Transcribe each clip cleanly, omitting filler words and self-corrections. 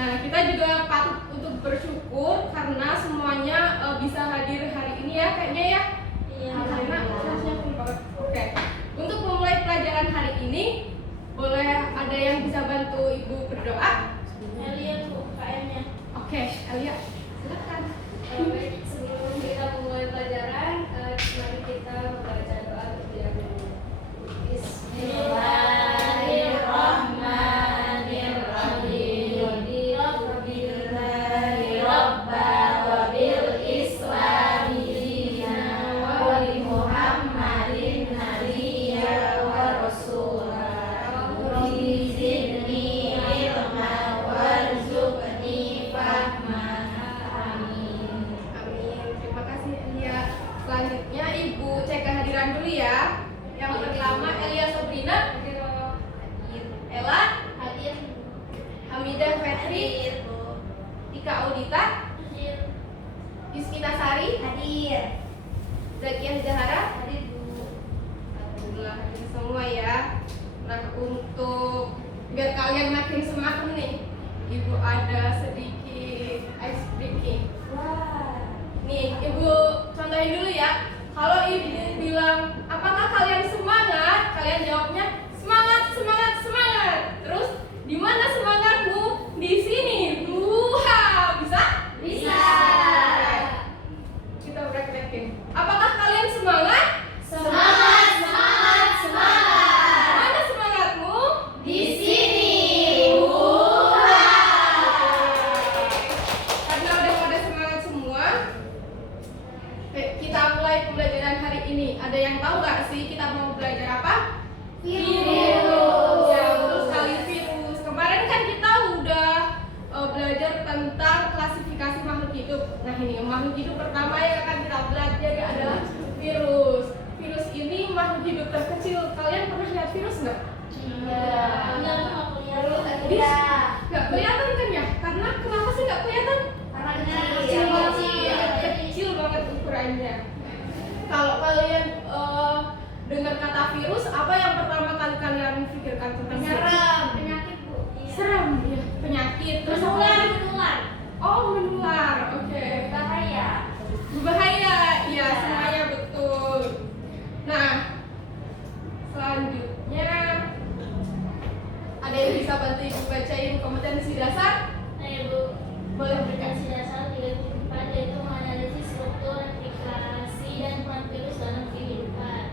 Nah, kita juga patut untuk bersyukur karena semuanya bisa hadir hari ini ya, kayaknya ya. Iya. Karena kelasnya full banget. Oke. Untuk memulai pelajaran hari ini, boleh ada yang bisa bantu Ibu berdoa? Elia tuh KM-nya. Oke, Elia, silakan. Baik, sebelum kita memulai pelajaran, mari kita membaca doa terlebih dahulu. Bismillahirrahmanirrahim. Rabbillahi rabba wa bil islami dina wa bi Muhammadin nabiyya wa rasula. Rabbi zidni ilma warzuqni fahma. Amin. Amin. Terima kasih Elia. Selanjutnya Ibu cek kehadiran dulu ya. Yang pertama Elia Sobrina, Ella, Hadir. Hamidah Fetri, Tika Audita, Hadir. Yuskina Sari, Hadir. Zakiah Zahara. Hadir Bu. Alhamdulillah hadir semua ya. Nah, untuk biar kalian makin semangat nih, Ibu ada sedikit ice breaking. Wah. Nih, Ibu contohin dulu ya. Kalau Ibu bilang, apakah kalian semangat? Kalian jawabnya semangat, semangat, semangat. Terus, di mana semangatmu? Di sini. Wah, bisa? Bisa. Kita praktekin. Apakah kalian semangat? Semangat, semangat, semangat. Mana semangatmu? Di sini. Wah. Karena udah pada semangat semua, kita mulai pembelajaran hari ini. Ada yang tahu nggak sih kita mau belajar apa? Virus. Ya, betul sekali, virus. Kemarin kan kita udah belajar tentang klasifikasi makhluk hidup. Nah, ini makhluk hidup pertama yang akan kita belajar adalah virus. Virus ini makhluk hidup terkecil. Kalian pernah lihat virus nggak? Iya. Enggak mau kelihatan. Iya. Nggak kelihatan kan ya? Karena kenapa sih nggak kelihatan? Karena Kecil banget, kecil banget ukurannya. Kalau kalian dengar kata virus, apa yang pertama kali kalian pikirkan tentang virus? Penyakit Bu. Serem, ya. Penyakit. Terus apa Menular, lagi? menular. Oh, menular. Oke. Bahaya. Berbahaya. Iya, Ya. semuanya betul. Nah, selanjutnya ada yang bisa bantu Ibu bacain kompetensi dasar? Nah, Ibu. Boleh berikan. Kompetensi dasar 34 yaitu menganalisis struktur, replikasi, dan peran virus dalam kehidupan.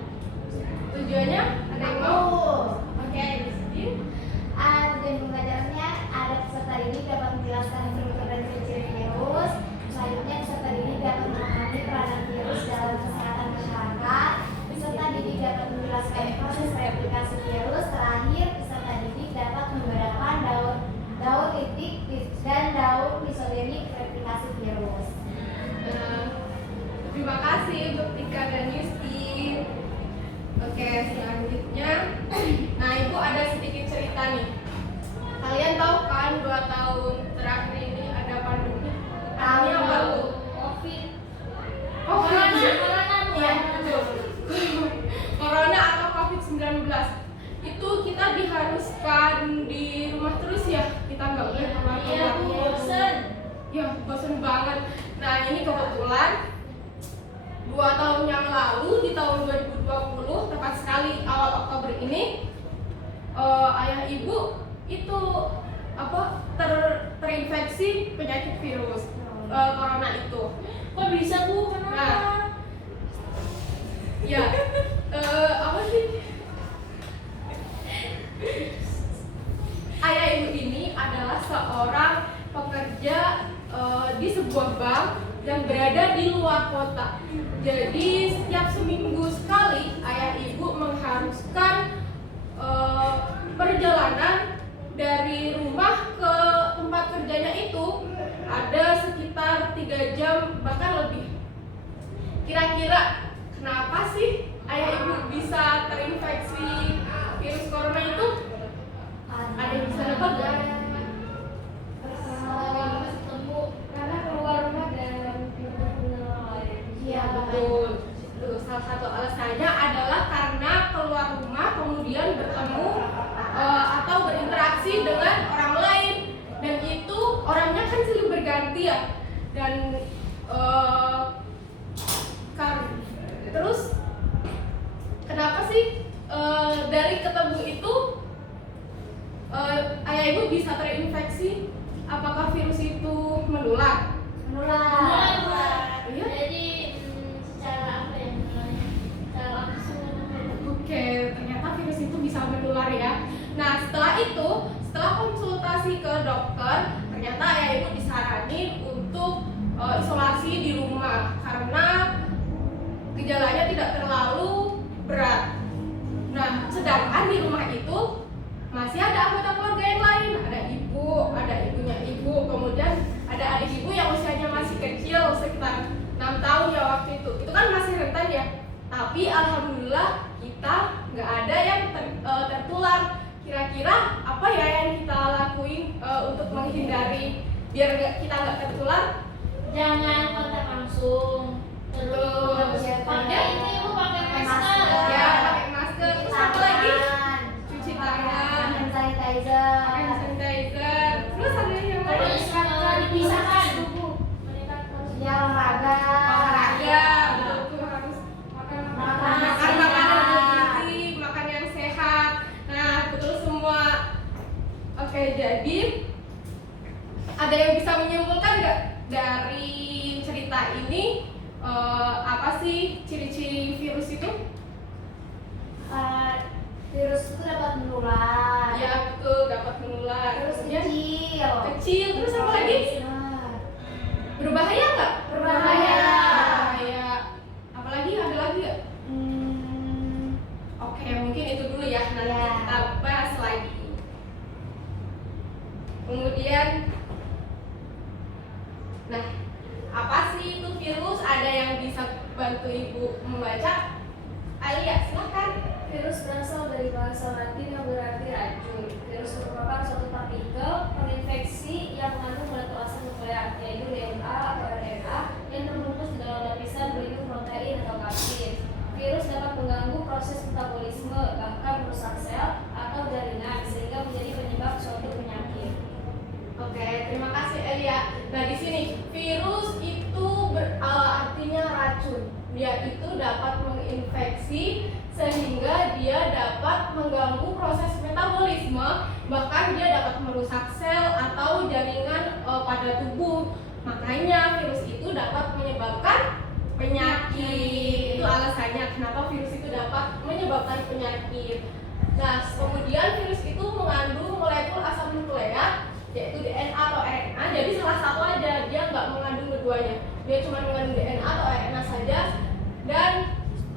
Tujuannya ada yang mau? Oke, disiplin. Dan pembelajarannya ada peserta didik dapat menjelaskan struktur dan ciri-ciri virus. Selanjutnya peserta didik dapat memahami peranan virus dalam kesehatan masyarakat. Peserta didik dapat menjelaskan proses replikasi virus. Terakhir, peserta didik dapat membedakan daur litik dan daur isogenik replikasi virus. Nah, terima kasih untuk Tika dan Yusti. Oke, selanjutnya, nah Ibu ada sedikit cerita nih. Kalian tahu kan 2 tahun terakhir ini ada pandemi? Pandemi apa tuh? COVID. Oh, Corona, iya. corona Bu. Iya, betul. Corona atau COVID-19 itu kita diharuskan di rumah terus ya, kita nggak boleh Iya keluar-keluar. Bu, bosen. Ya, bosan banget. Nah, ini kebetulan 2 tahun yang lalu di tahun 2020, tepat sekali awal Oktober ini, ayah ibu itu terinfeksi penyakit virus corona itu. Kok bisa Bu? Kenapa? Nah, ya, apa sih? Ayah ibu ini adalah seorang pekerja di sebuah bank yang berada di luar kota. Jadi setiap seminggu sekali ayah ibu mengharuskan perjalanan dari rumah ke tempat kerjanya itu ada sekitar 3 jam bahkan lebih. Kira-kira kenapa sih ayah ibu bisa terinfeksi virus corona itu? Ada yang bisa nebak nggak? Karena keluar rumah dan Iya, betul. Tuh, salah satu alasannya adalah karena keluar rumah kemudian bertemu atau berinteraksi dengan orang lain, dan itu ngerti ya. Dan terus kenapa sih dari ketemu itu ayah ibu bisa terinfeksi? Apakah virus itu menular? Menular. Iya. Jadi secara apa ya namanya? Secara langsung. Oke, ternyata virus itu bisa menular ya. Nah, setelah konsultasi ke dokter, ternyata ayah ibu disaranin untuk isolasi di rumah karena gejalanya tidak terlalu berat. Nah, sedangkan di rumah itu masih ada anggota keluarga yang lain, ada ibu, ada ibunya ibu, kemudian ada adik ibu yang usianya masih kecil sekitar 6 tahun ya waktu itu. Itu kan masih rentan ya. Tapi alhamdulillah kita nggak ada yang tertular. Kira-kira apa ya yang kita lakuin untuk menghindari biar kita nggak tertular? Jangan kontak langsung. Terus Betul. pakai itu ibu pakai masker. Ya, pakai masker. Terus apa lagi? Cuci tangan, hand pakai sanitizer. hand sanitizer. Terus ada yang Pokoknya lain? semua dipisahkan. Ya, olahraga. Olahraga, betul harus makan makanan bergizi, makan yang sehat. Nah, betul semua. Oke, jadi ada yang bisa menyimpulkan nggak dari cerita ini apa sih ciri-ciri virus itu? Virus itu dapat menular. Ya betul, dapat menular. Terus Kemudian kecil. kecil, terus apa lagi? Berbahaya nggak? Berbahaya. Berbahaya. Apalagi ada lagi nggak? Oke, mungkin itu dulu ya. Nanti Ya. kita bahas lagi. Kemudian, nah, apa sih itu virus? Ada yang bisa bantu ibu membaca? Alia, silakan. Virus berasal dari bahasa Latin yang berarti racun. Virus merupakan suatu partikel penginfeksi yang mengandung molekul asam nukleat, yaitu DNA atau RNA, yang terbungkus di dalam lapisan pelindung protein atau kapsid. Virus dapat mengganggu proses metabolisme, bahkan merusak sel atau jaringan, sehingga menjadi penyebab suatu penyakit. Oke, terima kasih Elia. Nah, di sini virus itu artinya racun. Dia itu dapat menginfeksi sehingga dia dapat mengganggu proses metabolisme, bahkan dia dapat merusak sel atau jaringan pada tubuh. Makanya virus itu dapat menyebabkan penyakit. Itu alasannya kenapa virus itu dapat menyebabkan penyakit. Nah, kemudian virus itu mengandung molekul asam nukleat, yaitu DNA atau RNA. Jadi salah satu aja, dia nggak mengandung keduanya. Dia cuma mengandung DNA atau RNA saja dan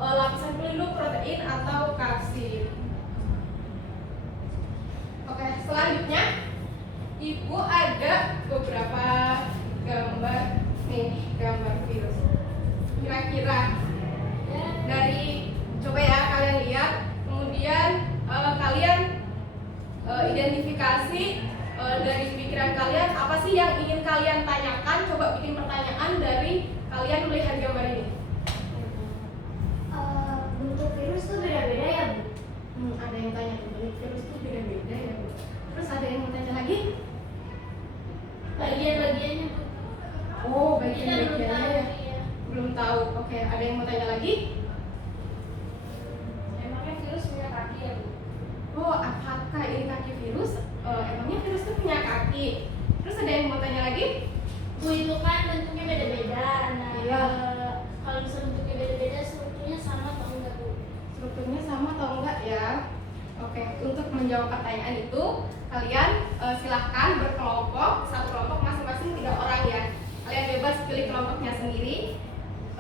lapisan pelindung protein atau kapsid. Oke, selanjutnya ibu ada beberapa gambar nih, gambar virus. Kira-kira dari coba ya kalian lihat, kemudian kalian identifikasi dari pikiran kalian apa sih yang ingin kalian tanyakan. Coba bikin pertanyaan dari kalian melihat gambar ini. Bentuk virus tuh beda-beda ya, Bu? Ada yang tanya bentuk virus itu beda-beda ya Bu. Terus ada yang mau tanya lagi? Bagian-bagiannya tuh. Oh, Kita belum bagian-bagiannya tahu ya. ya. Belum tahu. Oke, ada yang mau tanya lagi? Emangnya virus punya kaki ya, Bu? Oh, apakah ini kaki virus? Emangnya virus itu punya kaki? Terus ada yang mau tanya lagi? Bu, itu kan bentuknya beda-beda. Nah, Iya. kalau misalnya bentuknya beda-beda, strukturnya sama atau enggak, Bu? Strukturnya sama atau enggak ya? Oke, untuk menjawab pertanyaan itu kalian silahkan berkelompok, satu kelompok masing-masing 3 orang ya. Kalian bebas pilih kelompoknya sendiri.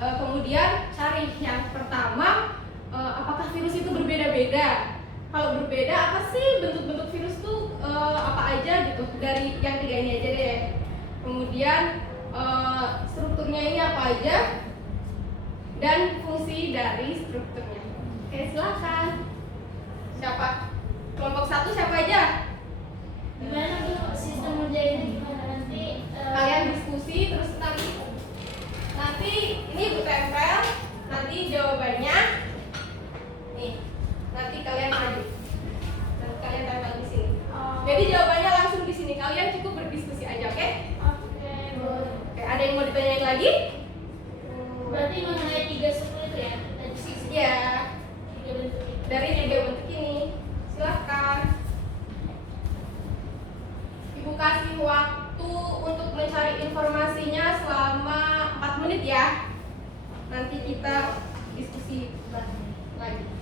Kemudian cari yang pertama, apakah virus itu berbeda-beda? Kalau berbeda, apa sih bentuk-bentuk virus tuh apa aja gitu? Dari yang 3 ini aja deh. Kemudian strukturnya ini apa aja? Dan fungsi dari strukturnya. Oke, silakan. Siapa? Kelompok 1 siapa aja? Gimana, Bu? Sistem ngerjainnya gimana? Nanti Kalian diskusi terus nanti ini Bu tempel, nanti jawabannya nih. Nanti kalian maju. Nanti kalian tempel di sini. Jadi jawabannya langsung di sini. Kalian cukup berdiskusi aja, oke? oke, boleh. ditanyain lagi? Berarti mengenai 3 suku itu ya? Tadi sih. Ya, 3 bentuk itu. dari 3 bentuk ini. Silahkan. Ibu kasih waktu untuk mencari informasinya selama 4 menit ya. Nanti kita diskusi lagi.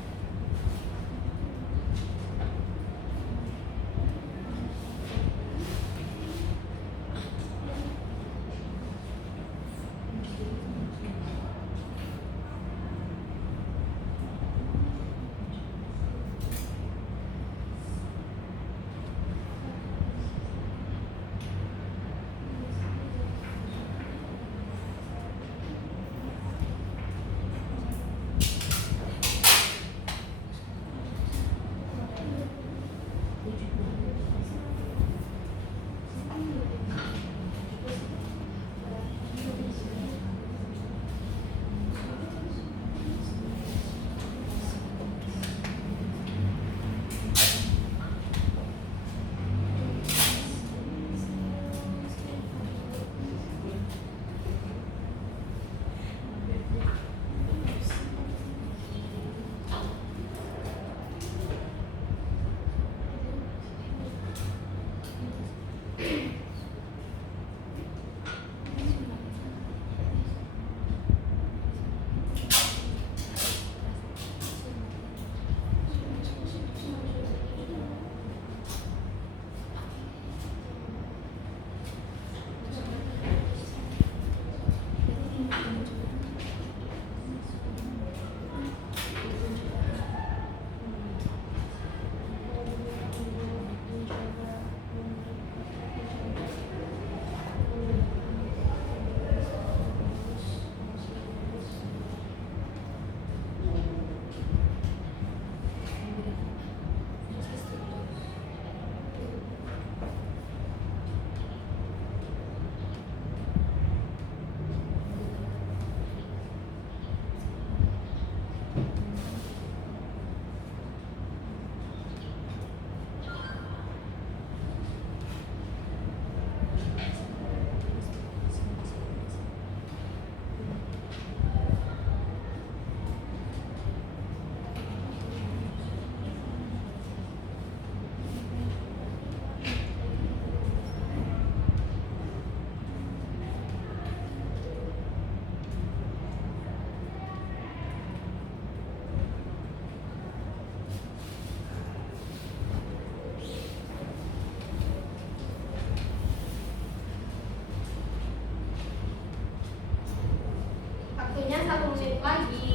Waktunya 1 menit lagi.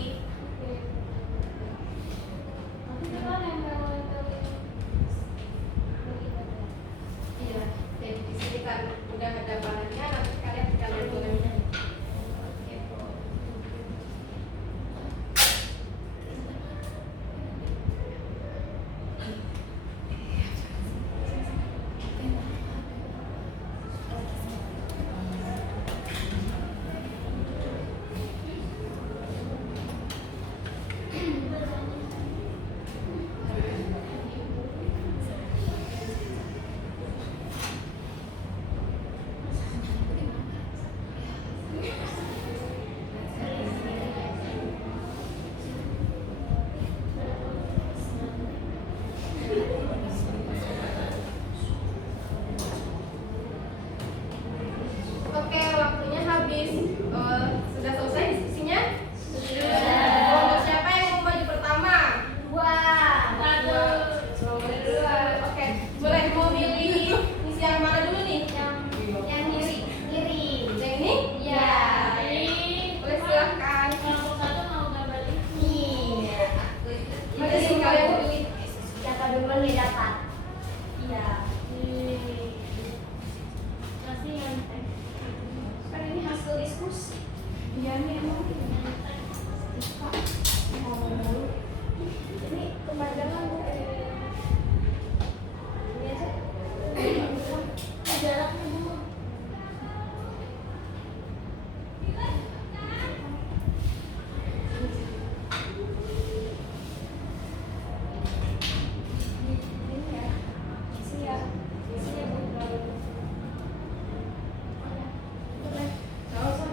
Iya, jadi di sini kan udah ada barangnya, nanti kalian boleh gitu. Oke, waktunya habis. Sudah selesai diskusinya? Untuk siapa yang mau maju pertama? Dua. Oke, boleh mau pilih misi yang mana dulu nih? Yang kiri. Yang ini? Ya. Boleh silahkan. Kelompok 1 mau gambar ini. Nih. Mana sih kalian mau pilih? Siapa duluan dia dapat? Iya. Masih yang Kan ini hasil diskusi. Iya nih emang. Ini kepanjangan Bu. Ini aja. jaraknya dulu. Ini ya. Siap. Siap Bu. Boleh. Gak usah.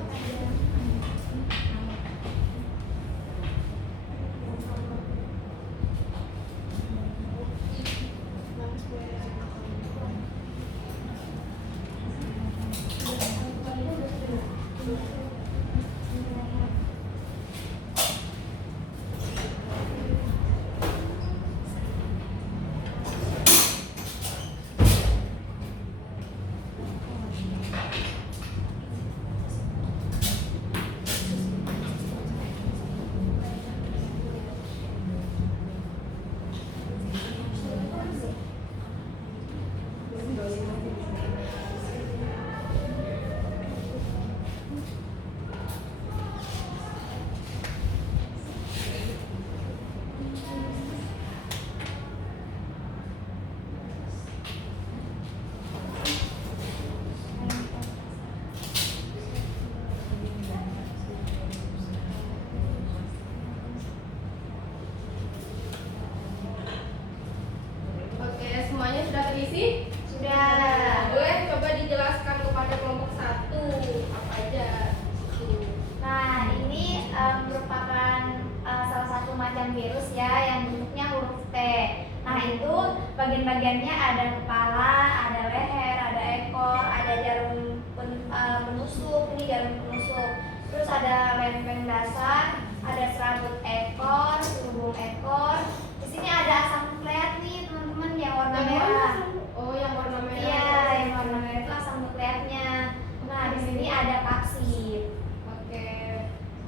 bagian-bagiannya ada kepala, ada leher, ada ekor, ada jarum penusuk, ini jarum penusuk. Terus ada lempeng dasar, ada serabut ekor, selubung ekor. Di sini ada asam nukleat nih teman-teman yang warna merah. Oh, yang warna merah. Iya, yang warna merah itu asam nukleatnya. Nah, di sini ada kapsid. Oke,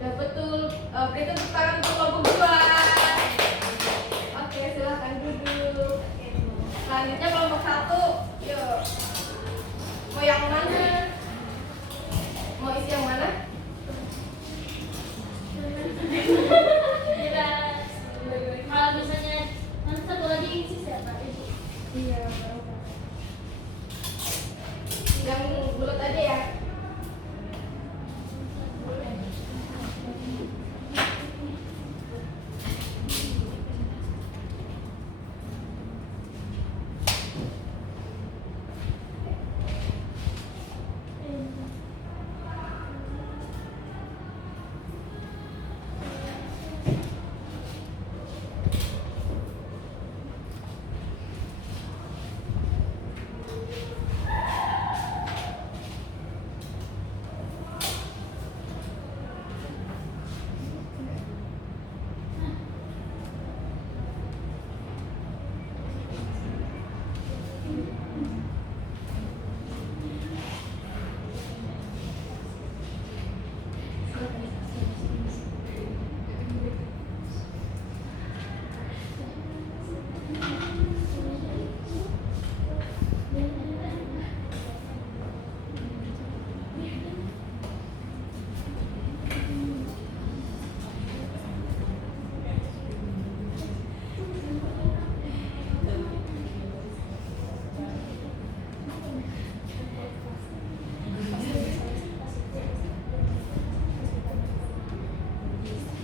udah betul. Beri tepuk tangan untuk kelompok 2. Oke, silahkan duduk. Selanjutnya kelompok 1. Yuk. Mau yang mana? Mau isi yang mana? Kira kalau misalnya nanti satu lagi isi siapa? Ibu. Iya, yang bulat aja ya.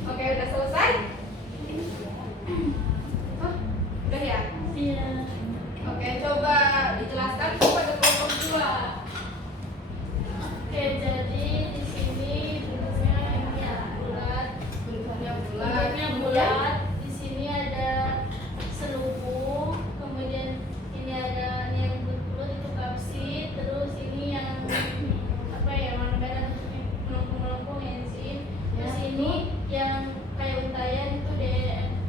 Oke, udah selesai? Hah? Udah ya? Iya. Oke, coba dijelaskan kepada kelompok 2. Oke, jadi di sini bentuknya ini ya bulat. Bentuknya bulat. Bentuknya bulat. Di sini ada selubung, kemudian ini ada ini yang bulat itu kapsid, terus ini yang apa ya warna merah bentuknya melengkung-melengkung enzim. Terus ini yang kayak untayan itu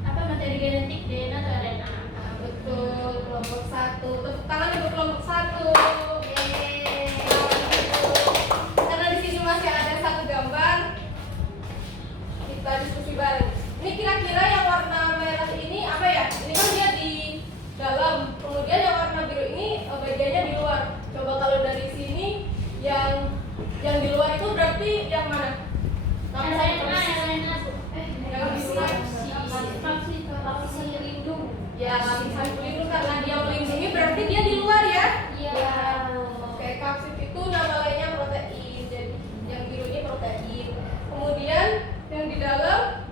apa materi genetik DNA atau RNA. Nah, betul, kelompok 1. Tepuk tangan untuk kelompok 1. Yeay. Karena di sini masih ada satu gambar, kita diskusi bareng. Ini kira-kira yang warna merah ini apa ya? Ini kan dia di dalam, kemudian yang warna biru ini bagiannya di luar. Coba kalau dari sini yang di luar itu berarti yang mana? RNA Bu. Yang di luar. Vaksin lindung. Ya, lapisan pelindung karena dia melindungi berarti dia di luar ya. Iya. Oke, kapsid itu nama lainnya protein. Jadi yang biru ini protein. Kemudian yang di dalam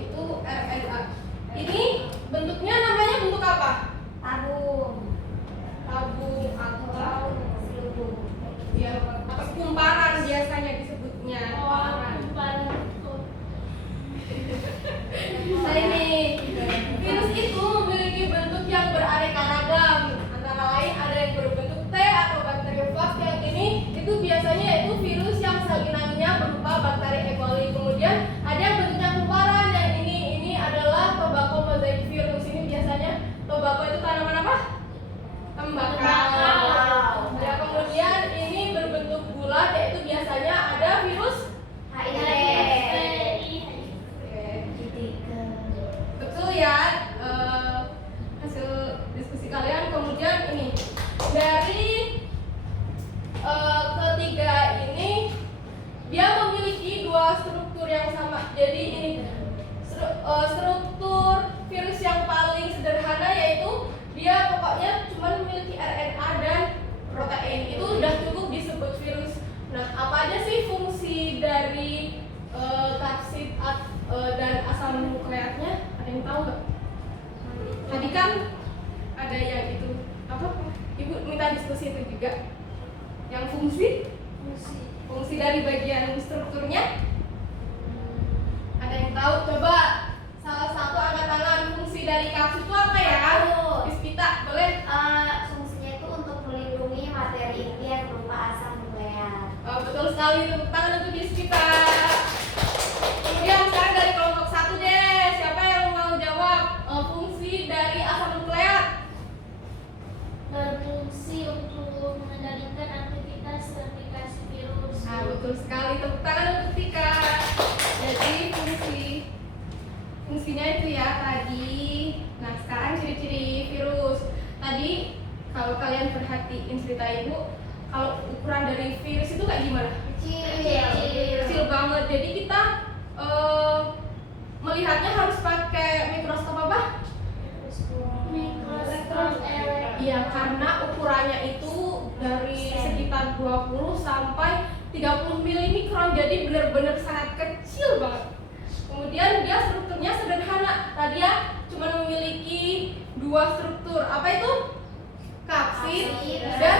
itu RNA. Ini bentuknya namanya bentuk apa? Tabung. Tabung atau Selubung. ya atau kumparan biasanya disebutnya. Kumparan. Nah ini virus itu memiliki bentuk yang beraneka ragam. Antara lain ada yang berbentuk T atau bakteriofag. Yang ini itu biasanya itu virus yang sel inangnya berupa bakteri E. coli. Kemudian ada yang bentuknya kumparan. Yang ini adalah tobacco mosaic virus. Ini biasanya tobacco itu tanaman apa? Tembakau. Ya, kemudian ini berbentuk bulat yaitu biasanya ada virus HIV. betul ya, hasil diskusi kalian. Kemudian ini dari ketiga ini dia memiliki dua struktur yang sama. Jadi ini struktur virus yang paling sederhana yaitu dia pokoknya cuma memiliki RNA dan protein. Itu udah cukup disebut virus. Nah, apa aja sih fungsi dari kapsid dan asam nukleatnya? Ada yang tahu nggak? Tadi kan ada yang itu apa? Ibu minta diskusi itu juga. Yang fungsi dari bagian strukturnya? Ada yang tahu? Coba salah satu angkat tangan. Fungsi dari kapsid itu apa ya? betul sekali, tepuk tangan untuk Yusvita. Kemudian sekarang dari kelompok 1 deh, siapa yang mau jawab fungsi dari asam nukleat? Berfungsi untuk mengendalikan aktivitas replikasi virus. Nah, betul sekali, tepuk tangan untuk Tika. Jadi fungsinya itu ya tadi. Nah, sekarang ciri-ciri virus. Tadi kalau kalian perhatiin cerita ibu, kalau ukuran dari virus itu kayak gimana? Kecil banget. Jadi kita melihatnya harus pakai mikroskop apa? Mikroskop Iya, karena ukurannya itu dari sekitar 20 sampai 30 milimikron, jadi benar-benar sangat kecil banget. Kemudian dia strukturnya sederhana. Tadi ya cuma memiliki 2 struktur. Apa itu? Kapsid dan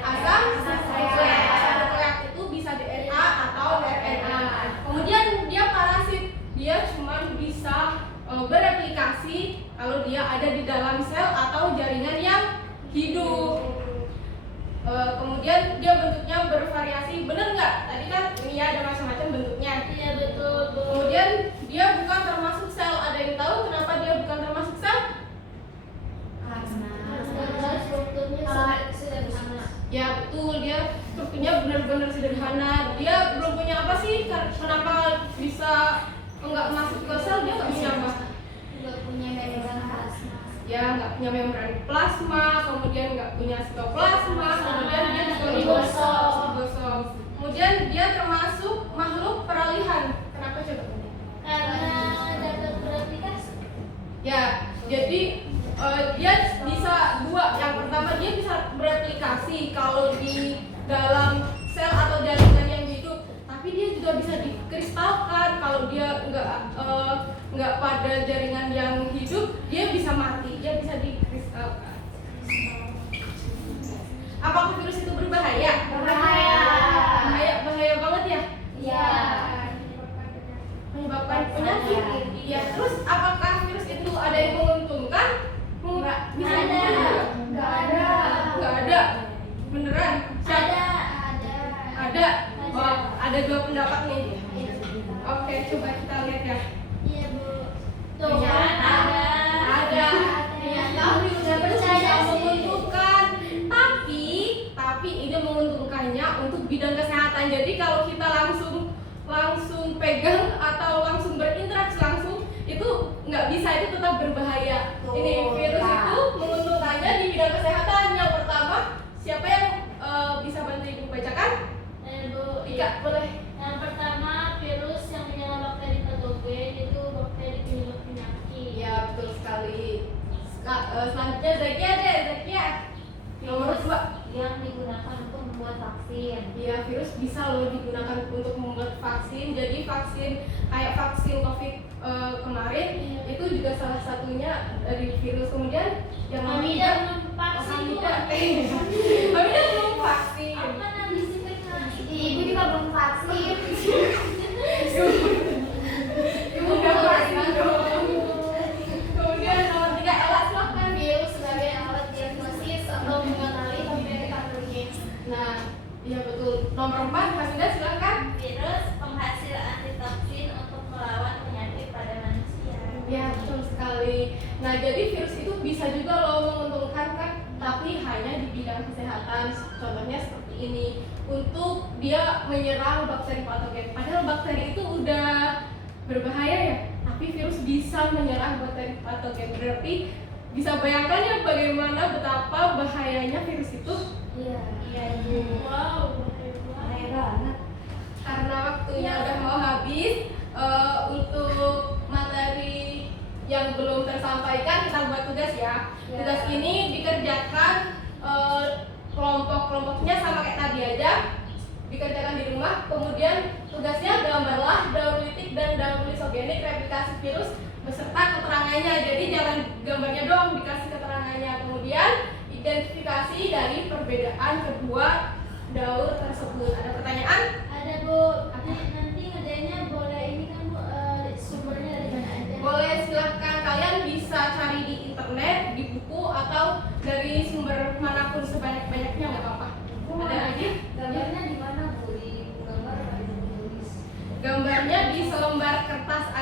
asam nukleat. Asam nukleat itu bisa DNA atau RNA. Kemudian dia parasit. Dia cuma bisa bereplikasi kalau dia ada di dalam sel atau jaringan yang hidup. Kemudian dia bentuknya bervariasi, bener nggak? Tadi kan ini ya ada macam-macam bentuknya. Iya betul Bu. Kemudian dia bukan termasuk sel. Ada yang tahu kenapa dia bukan termasuk sel? Karena strukturnya sederhana. Ya betul, dia strukturnya benar-benar sederhana. Dia belum punya apa sih? Kenapa bisa enggak masuk ke sel? Dia nggak punya apa? Nggak punya membran plasma. Ya nggak punya membran plasma, kemudian nggak punya sitoplasma, kemudian dia juga ribosom. Kemudian dia termasuk makhluk peralihan. Kenapa coba? Karena dapat beraplikasi. Ya, jadi dia bisa dua. Yang pertama dia bisa bereplikasi kalau di dalam sel atau jaringan yang hidup, tapi dia juga bisa dikristalkan. Kalau dia nggak pada jaringan yang hidup, dia bisa mati. Dia bisa dikristalkan. Apakah virus itu berbahaya? Bahaya banget ya? Iya. Menyebabkan penyakit. Ya, terus apakah virus itu ada yang menguntungkan? Bisa Nggak ada. Nggak ada. Beneran? Ada. Ada. Oh, ada 2 pendapat nih. Oke, coba kita lihat ya. Iya Bu. Tuh Iya, kan ada. Ada. Ya, tapi udah percaya menguntungkan. Tapi ini menguntungkannya untuk bidang kesehatan. Jadi kalau kita langsung pegang atau langsung berinteraksi langsung, itu nggak bisa, itu tetap berbahaya. Ini virus itu menguntungkannya di bidang kesehatan. Yang pertama, siapa yang bisa bantu ibu bacakan? Bu. Tika, boleh. Yang pertama virus yang menyerang bakteri patogen itu bakteri penyebab penyakit. Iya, betul sekali. Selanjutnya Zakia. Nomor 2. Yang digunakan untuk membuat vaksin. Iya, virus bisa loh digunakan untuk membuat vaksin. Jadi vaksin kayak vaksin COVID kemarin itu juga salah satunya dari virus. Kemudian yang Hamidah belum vaksin Bu. Hamidah belum vaksin. Apa nanti sih PK? Ibu juga belum vaksin. Ibu udah vaksin dong. Kemudian nomor 3, Ella silakan. Virus sebagai alat diagnosis atau mengenali bakteri patogen. Nah, iya betul. Nomor 4, Hamidah silakan. Virus penghasil antitoksin untuk melawan penyakit pada manusia. Ya, betul sekali. Nah, jadi virus itu bisa juga loh menguntungkan kan, tapi hanya di bidang kesehatan. Contohnya seperti ini. Untuk dia menyerang bakteri patogen. Padahal bakteri itu udah berbahaya ya, tapi virus bisa menyerang bakteri patogen. Berarti bisa bayangkan ya bagaimana betapa bahayanya virus itu. Iya. Iya Ibu. Wow, Bahaya banget. Karena waktunya udah mau habis, untuk materi yang belum tersampaikan kita buat tugas ya. Tugas ini dikerjakan kelompok-kelompoknya sama kayak tadi aja, dikerjakan di rumah. Kemudian tugasnya gambarlah daur litik dan daur lisogenik replikasi virus beserta keterangannya. Jadi jangan gambarnya doang, dikasih keterangannya. Kemudian identifikasi dari perbedaan kedua daur tersebut. Ada pertanyaan? Ada Bu. Nanti ngerjainnya boleh ini kan Bu, sumbernya dari mana aja? Boleh, silahkan. Kalian bisa cari di internet, di buku, atau dari sumber manapun sebanyak-banyaknya, nggak apa-apa. Ada lagi? Gambarnya di mana Bu? Di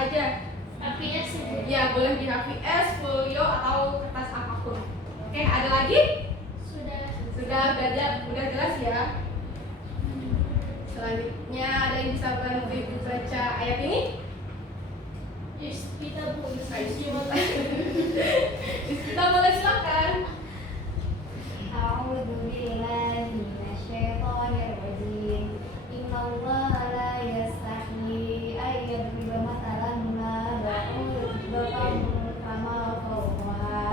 aja. APS itu. Ya, boleh di HVS, folio atau kertas apapun. Oke, ada lagi? Sudah. Udah jelas ya. Selanjutnya ada yang bisa bantu Ibu baca ayat ini? Yes, kita boleh. Kita boleh silakan. أعوذ بالله من الشيطان الرجيم إن الله لا يستحيي أن يضرب مثلا ما بعوضة فما فوقها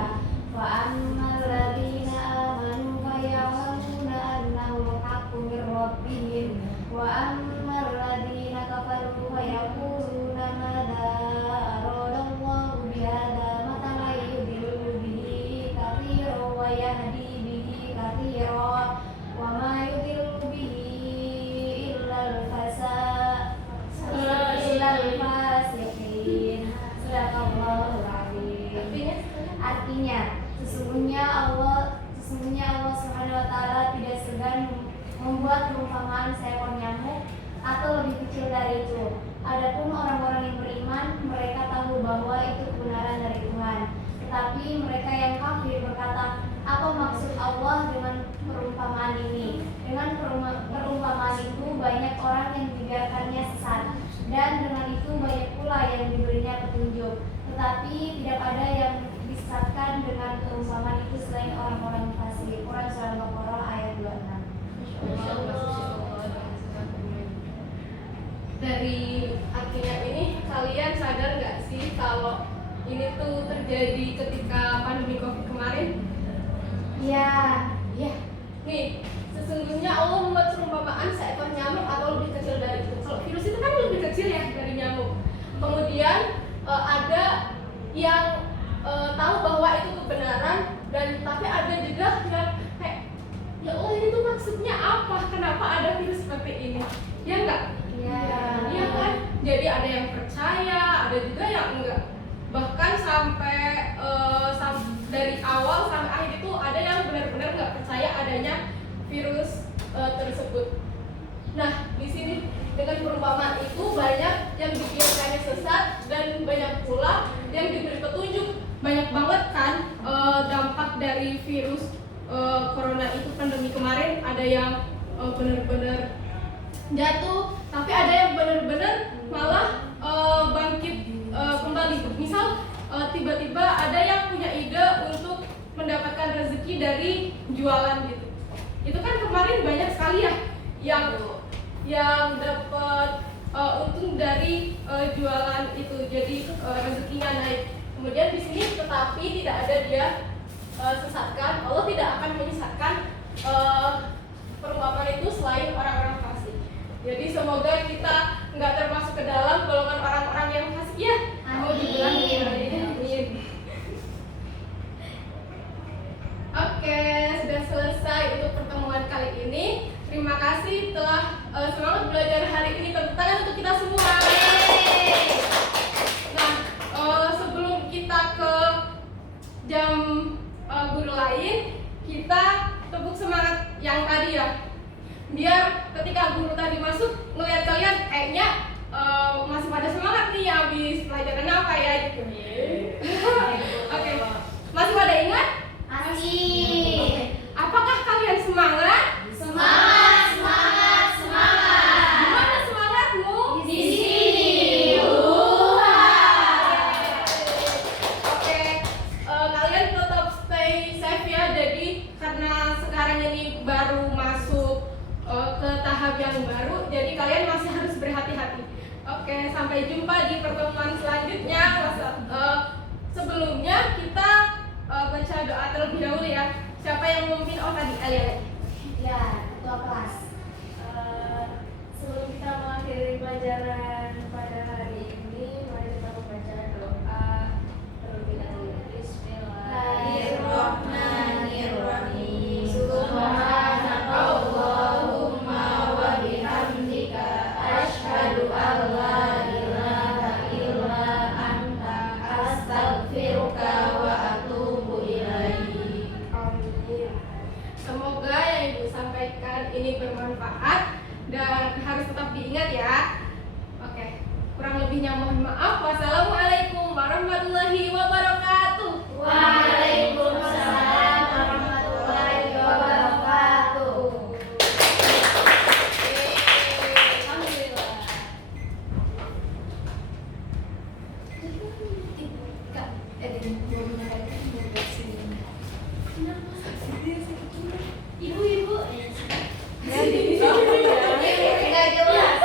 فأما الذين آمنوا فيعلمون أنه الحق من ربهم وأما الذين كفروا فيقولون ماذا أراد الله بهذا مثلا يضل به كثيرا ويهدي به كثيرا وما يضل به إلا الفاسقين. Sadaqallahul Azim. Artinya, sesungguhnya Allah Subhanahu wa taala tidak segan membuat perumpamaan seekor nyamuk atau lebih kecil dari itu. Adapun orang-orang yang beriman, mereka tahu bahwa itu kebenaran dari Tuhan. Tetapi mereka yang kafir berkata, apa maksud Allah dengan perumpamaan ini? Dengan perumpamaan itu banyak orang yang dibiarkannya sesat, dan dengan itu banyak pula yang diberinya petunjuk. Tetapi tidak ada yang disesatkan dengan perumpamaan itu selain orang-orang fasik. Quran surah Al-Baqarah ayat 26. Dari artinya ini, kalian sadar nggak sih kalau ini tuh terjadi ketika pandemi COVID kemarin? Ya, Ya, nih sesungguhnya Allah membuat perumpamaan seekor nyamuk atau lebih kecil dari itu. Kalau virus itu kan lebih kecil ya dari nyamuk. Kemudian ada yang tahu bahwa itu kebenaran, dan tapi ada juga yang kayak, ya Allah ini tuh maksudnya apa? Kenapa ada virus seperti ini? Ya enggak? Iya kan? Jadi ada yang percaya, ada juga yang enggak. Bahkan sampai dari awal sampai akhir itu ada yang benar-benar nggak percaya adanya virus tersebut. Nah, di sini dengan perumpamaan itu banyak yang dibiarkannya sesat dan banyak pula yang diberi petunjuk. Banyak banget kan dampak dari virus corona itu, pandemi kemarin. Ada yang benar-benar jatuh, tapi ada yang benar-benar malah bangkit kembali. Misal tiba-tiba ada yang punya ide untuk mendapatkan rezeki dari jualan gitu. Itu kan kemarin banyak sekali ya yang dapat untung dari jualan itu, jadi rezekinya naik. Kemudian di sini tetapi tidak ada dia sesatkan. Allah tidak akan menyesatkan perumpamaan itu selain orang-orang fasik. Jadi semoga kita nggak termasuk ke dalam golongan orang-orang yang fasik ya. Amin. Oke, sudah selesai untuk pertemuan kali ini. Terima kasih telah semangat belajar hari ini. Tepuk tangan untuk kita semua. Nah, sebelum kita ke jam guru lain, kita tepuk semangat yang tadi ya. Biar ketika guru tadi masuk ngelihat kalian kayaknya masih pada semangat nih habis pelajaran apa ya gitu. Oke. Masih pada ingat? Masih. Apakah kalian semangat? Semangat, semangat, semangat. Gimana semangatmu? Di sini. Oke. Kalian tetap stay safe ya. Jadi karena sekarang ini baru masuk ke tahap yang baru, jadi kalian masih harus berhati-hati. Oke, sampai jumpa di pertemuan selanjutnya. Sebelumnya kita baca doa terlebih dahulu ya. Siapa yang memimpin? Oh tadi Alia. Ya, ketua kelas. Sebelum kita mengakhiri pelajaran pada hari ini, mari kita membaca doa terlebih dahulu. Bismillahirrahmanirrahim. Subhanakallahumma wa bihamdika asyhadu an la ilaha illa anta astaghfiruka wa atubu ilaik. Amin. Semoga yang Ibu sampaikan ini bermanfaat dan harus tetap diingat ya. Oke. Kurang lebihnya mohon maaf. Wassalamualaikum warahmatullahi wabarakatuh. Waalaikumsalam warahmatullahi wabarakatuh. Alhamdulillah. Ibu-ibu. Nggak jelas.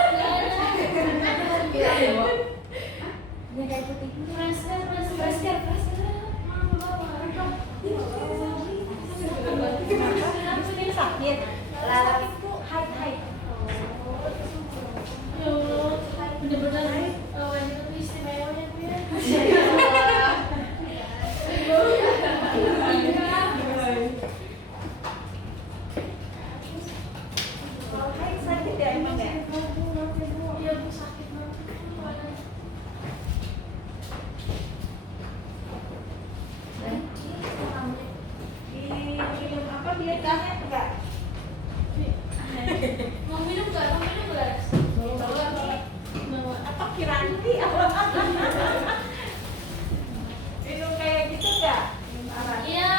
Sakit. Lara itu hai. Ya Allah, bener-bener wanita tuh istimewa ya Bu ya. Sakit ya emang ya? Iya Bu, sakit banget. Minum apa dia tanya enggak? Mau minum nggak? Mau minum nggak? Bawa. Apa Kiranti? Minum kayak gitu enggak? Minum arak. Iya.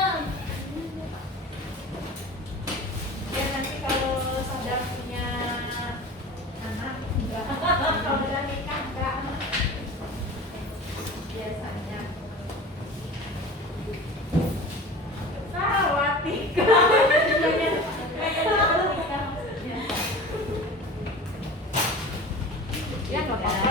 Ya nanti kalau sadar punya anak enggak. Kalau udah nikah enggak. Biasanya. Sarawati. Ya nggak apa-apa.